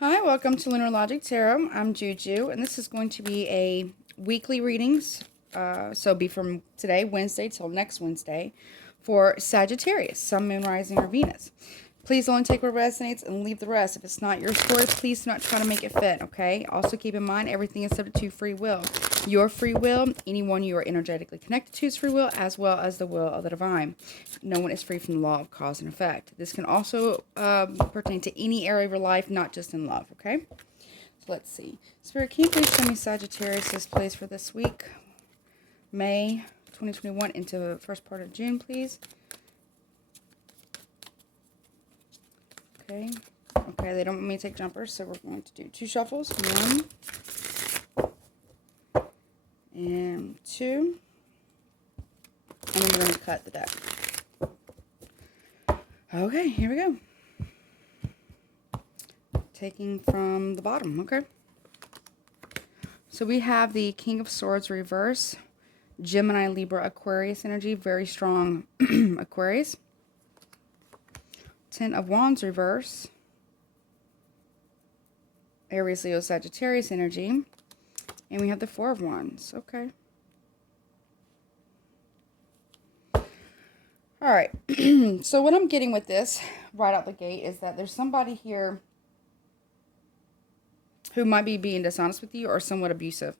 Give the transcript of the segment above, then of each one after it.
Hi, welcome to Lunar Logic Tarot. I'm Juju, and this is going to be a weekly readings. So be from today, Wednesday, till next Wednesday, for Sagittarius, Sun, Moon, Rising, or Venus. Please only take what resonates and leave the rest. If it's not your story, please do not try to make it fit, okay? Also keep in mind, everything is subject to free will. Your free will, anyone you are energetically connected to is free will, as well as the will of the divine. No one is free from the law of cause and effect. This can also pertain to any area of your life, not just in love, okay? So let's see. Spirit, can you please show me Sagittarius' place for this week? May 2021 into the first part of June, please. Okay. Okay, they don't want me to take jumpers, so we're going to do 2 shuffles. 1 and 2. And then we're going to cut the deck. Okay, here we go. Taking from the bottom, okay. So we have the King of Swords reverse, Gemini, Libra, Aquarius energy, very strong Aquarius. 10 of Wands reverse, Aries, Leo, Sagittarius energy. And we have the 4 of Wands. Okay. All right. So what I'm getting with this right out the gate is that there's somebody here who might be being dishonest with you or somewhat abusive.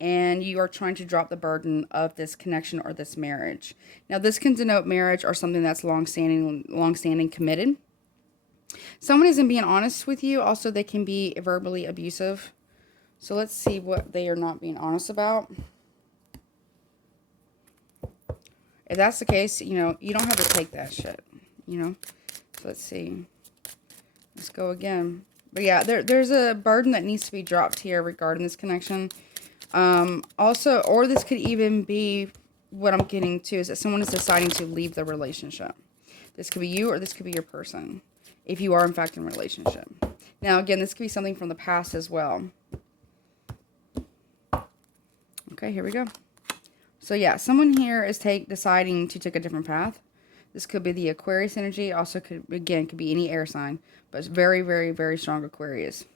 And you are trying to drop the burden of this connection or this marriage. Now, this can denote marriage or something that's long-standing, committed. Someone isn't being honest with you. Also, they can be verbally abusive. So let's see what they are not being honest about. If that's the case, you know, you don't have to take that shit, you know. So let's see. Let's go again. But yeah, there's a burden that needs to be dropped here regarding this connection. Also, or this could even be what I'm getting to is that someone is deciding to leave the relationship. This could be you or this could be your person, if you are in fact in a relationship. Now, again, this could be something from the past as well. Okay, here we go. So yeah, someone here is deciding to take a different path. This could be the Aquarius energy. Also could be any air sign, but it's very, very, very strong Aquarius.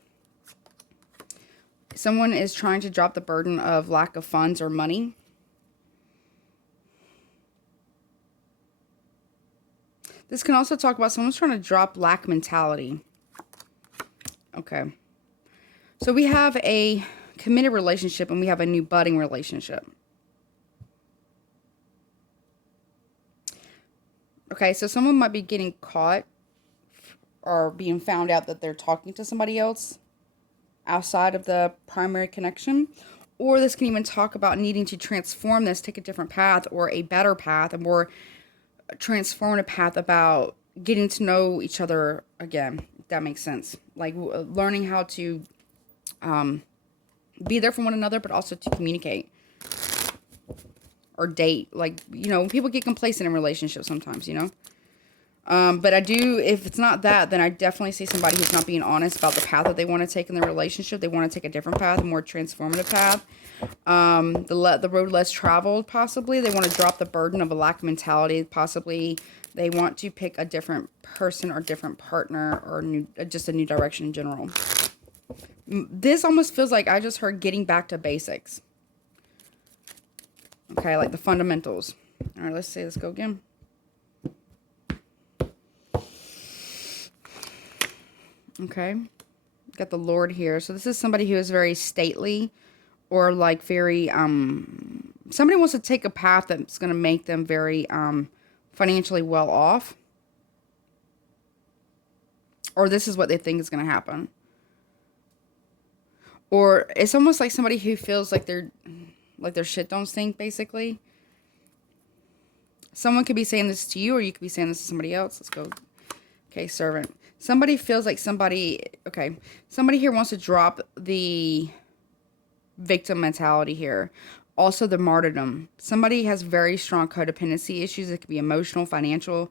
Someone is trying to drop the burden of lack of funds or money. This can also talk about someone's trying to drop lack mentality. Okay. So we have a committed relationship and we have a new budding relationship. Okay, so someone might be getting caught or being found out that they're talking to somebody else outside of the primary connection. Or this can even talk about needing to transform this, take a different path or a better path, a more transformative path about getting to know each other again, if that makes sense. Like learning how to be there for one another, but also to communicate. Or date, like, you know, people get complacent in relationships sometimes, you know. But I do, if it's not that, then I definitely see somebody who's not being honest about the path that they want to take in the relationship. They want to take a different path, a more transformative path. The road less traveled, possibly. They want to drop the burden of a lack mentality. Possibly they want to pick a different person or different partner or just a new direction in general. This almost feels like I just heard getting back to basics. Okay, like the fundamentals. All right, let's go again. Okay, got the Lord here. So this is somebody who is very stately or like very, somebody wants to take a path that's going to make them very financially well off. Or this is what they think is going to happen. Or it's almost like somebody who feels like their shit don't stink, basically. Someone could be saying this to you, or you could be saying this to somebody else. Let's go. Okay, servant. Somebody feels like somebody here wants to drop the victim mentality here. Also the martyrdom. Somebody has very strong codependency issues. It could be emotional, financial,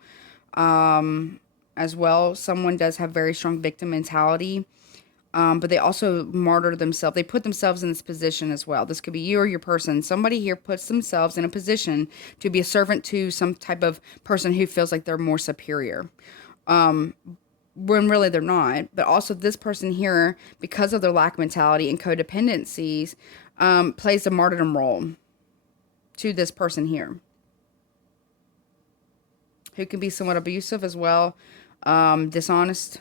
as well. Someone does have very strong victim mentality. But they also martyr themselves. They put themselves in this position as well. This could be you or your person. Somebody here puts themselves in a position to be a servant to some type of person who feels like they're more superior. when really they're not. But also this person here, because of their lack mentality and codependencies, plays the martyrdom role to this person here, who can be somewhat abusive as well, dishonest.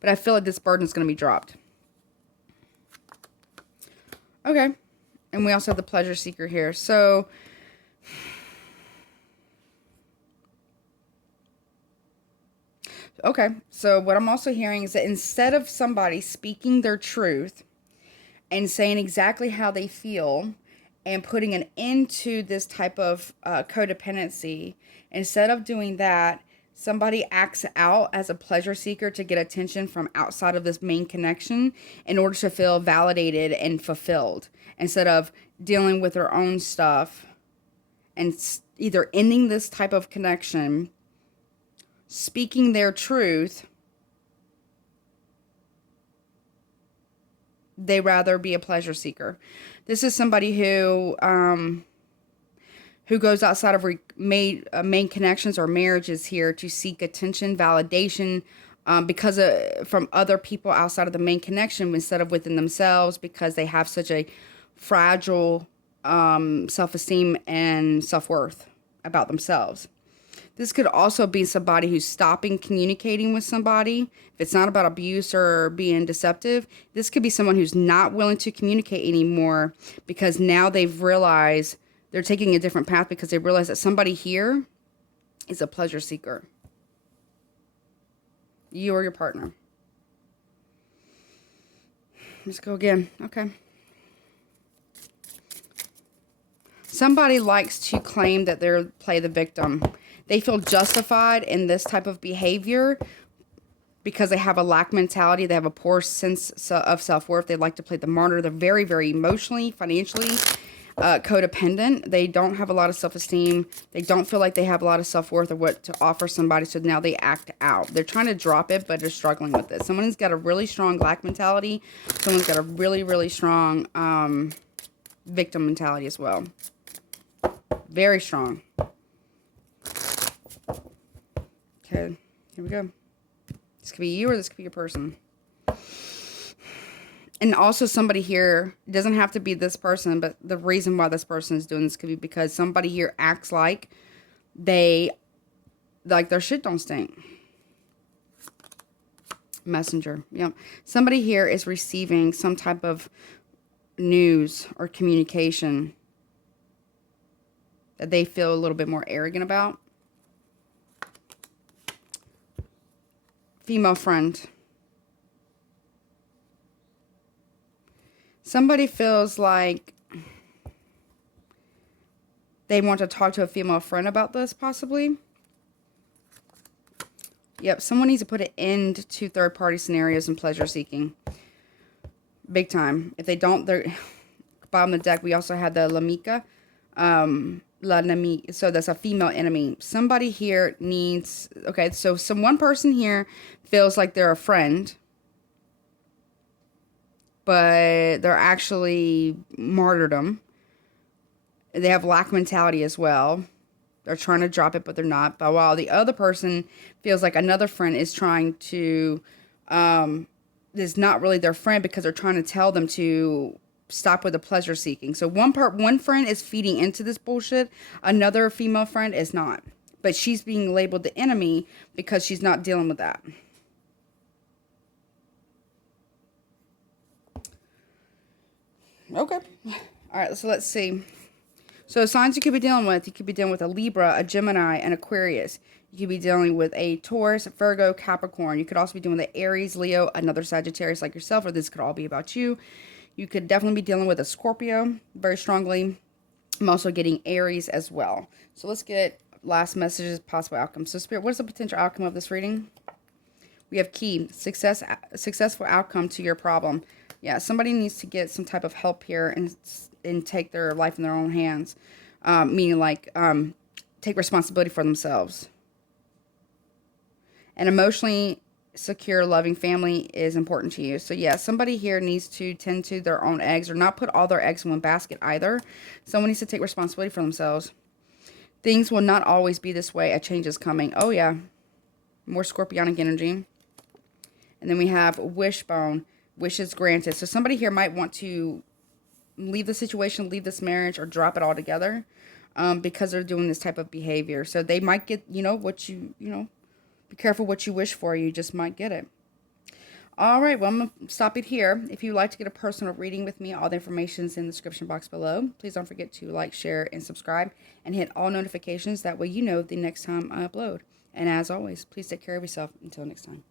But I feel like this burden is going to be dropped. Okay. And we also have the pleasure seeker here. So, okay. So what I'm also hearing is that instead of somebody speaking their truth and saying exactly how they feel and putting an end to this type of codependency, instead of doing that, somebody acts out as a pleasure seeker to get attention from outside of this main connection in order to feel validated and fulfilled, instead of dealing with their own stuff and either ending this type of connection, speaking their truth. They rather be a pleasure seeker. This is somebody who goes outside of main connections or marriages here to seek attention, validation, because from other people outside of the main connection instead of within themselves, because they have such a fragile self-esteem and self-worth about themselves. This could also be somebody who's stopping communicating with somebody. If it's not about abuse or being deceptive, this could be someone who's not willing to communicate anymore because now they've realized they're taking a different path because they realize that somebody here is a pleasure seeker. You or your partner. Let's go again. Okay. Somebody likes to claim that they're play the victim. They feel justified in this type of behavior because they have a lack mentality. They have a poor sense of self-worth. They like to play the martyr. They're very, very emotionally, financially codependent. They don't have a lot of self-esteem. They don't feel like they have a lot of self-worth or what to offer somebody. So now they act out. They're trying to drop it, but they're struggling with it. Someone's got a really strong lack mentality. Someone's got a really, really strong victim mentality as well. Very strong. Okay, here we go. This could be you or this could be your person. And also somebody here, it doesn't have to be this person, but the reason why this person is doing this could be because somebody here acts like their shit don't stink. Messenger. Yep. Somebody here is receiving some type of news or communication that they feel a little bit more arrogant about. Female friend. Somebody feels like they want to talk to a female friend about this, possibly. Yep, someone needs to put an end to third-party scenarios and pleasure seeking. Big time. If they don't, they're... Bottom of the deck, we also had the Lamika. So that's a female enemy. Somebody here needs... Okay, so one person here feels like they're a friend, but they're actually martyrdom. They have lack mentality as well. They're trying to drop it, but they're not. But while the other person feels like another friend is trying to... is not really their friend because they're trying to tell them to... stop with the pleasure seeking. So one friend is feeding into this bullshit. Another female friend is not. But she's being labeled the enemy because she's not dealing with that. Okay. Alright, so let's see. So signs you could be dealing with. You could be dealing with a Libra, a Gemini, an Aquarius. You could be dealing with a Taurus, Virgo, Capricorn. You could also be dealing with an Aries, Leo, another Sagittarius like yourself, or this could all be about you. You could definitely be dealing with a Scorpio very strongly. I'm also getting Aries as well. So let's get last messages, possible outcomes. So Spirit, what is the potential outcome of this reading? We have key, successful outcome to your problem. Yeah, somebody needs to get some type of help here and take their life in their own hands. Meaning like take responsibility for themselves. And emotionally secure, loving family is important to you. So yeah, somebody here needs to tend to their own eggs or not put all their eggs in one basket either. Someone needs to take responsibility for themselves. Things will not always be this way. A change is coming. Oh yeah. more scorpionic energy. And then we have wishbone, wishes granted. So somebody here might want to leave the situation, leave this marriage, or drop it all together because they're doing this type of behavior. So they might get, what you be careful what you wish for. You just might get it. All right, well, I'm going to stop it here. If you'd like to get a personal reading with me, all the information is in the description box below. Please don't forget to like, share, and subscribe, and hit all notifications. That way you know the next time I upload. And as always, please take care of yourself. Until next time.